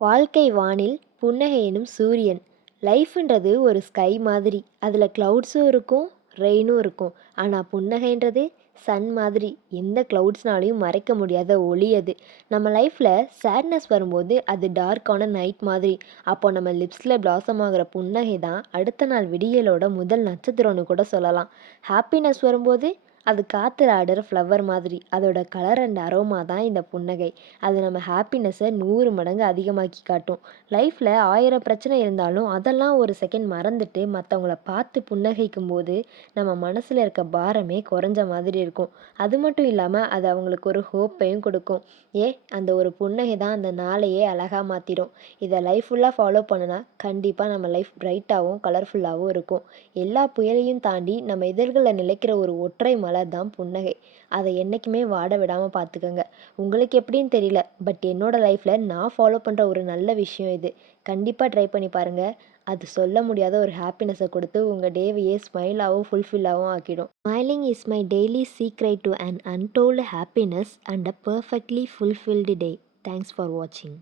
வாழ்க்கை வானில் புன்னகை எனும் சூரியன். லைஃப்ன்றது ஒரு ஸ்கை மாதிரி. அதில் க்ளவுட்ஸும் இருக்கும், ரெயினும் இருக்கும். ஆனால் புன்னகைன்றது சன் மாதிரி. எந்த க்ளவுட்ஸ்னாலையும் மறைக்க முடியாத ஒளி அது. நம்ம லைஃப்பில் சேட்னஸ் வரும்போது அது டார்க்கான நைட் மாதிரி. அப்போ நம்ம லிப்ஸில் பிளாசம் ஆகிற புன்னகை தான் அடுத்த நாள் விடியலோட முதல் நட்சத்திரம்னு கூட சொல்லலாம். ஹாப்பினஸ் வரும்போது அது காற்றுல ஆடுற ஃப்ளவர் மாதிரி. அதோட கலர் அண்ட் அரோமா தான் இந்த புன்னகை. அது நம்ம ஹாப்பினஸ்ஸை 100 மடங்கு அதிகமாக்கி காட்டும். லைஃப்பில் 1000 பிரச்சனை இருந்தாலும் அதெல்லாம் ஒரு செகண்ட் மறந்துட்டு மற்றவங்கள பார்த்து புன்னகைக்கும் போது நம்ம மனசில் இருக்க பாரமே குறைஞ்ச மாதிரி இருக்கும். அது மட்டும் இல்லாமல் அது அவங்களுக்கு ஒரு ஹோப்பையும் கொடுக்கும். அந்த ஒரு புன்னகை தான் அந்த நாளையே அழகாக மாற்றிடும். இதை லைஃப் ஃபுல்லாக ஃபாலோ பண்ணுனா கண்டிப்பாக நம்ம லைஃப் பிரைட்டாகவும் கலர்ஃபுல்லாகவும் இருக்கும். எல்லா புயலையும் தாண்டி நம்ம இதழ்களில் நிலைக்கிற ஒரு ஒற்றை மலர் தான் புன்னகை. அதை என்றைக்குமே வாட விடாமல் பார்த்துக்கோங்க. உங்களுக்கு எப்படின்னு தெரியல, பட் என்னோடய லைஃப்பில் நான் ஃபாலோ பண்ணுற ஒரு நல்ல விஷயம் இது. கண்டிப்பாக ட்ரை பண்ணி பாருங்கள். அது சொல்ல முடியாத ஒரு ஹாப்பினஸை கொடுத்து உங்கள் டேவையே ஸ்மைலாகவும் ஃபுல்ஃபில்லாகவும் ஆக்கிடும். Smiling is my daily secret to an untold happiness and a perfectly fulfilled day. Thanks for வாட்சிங்.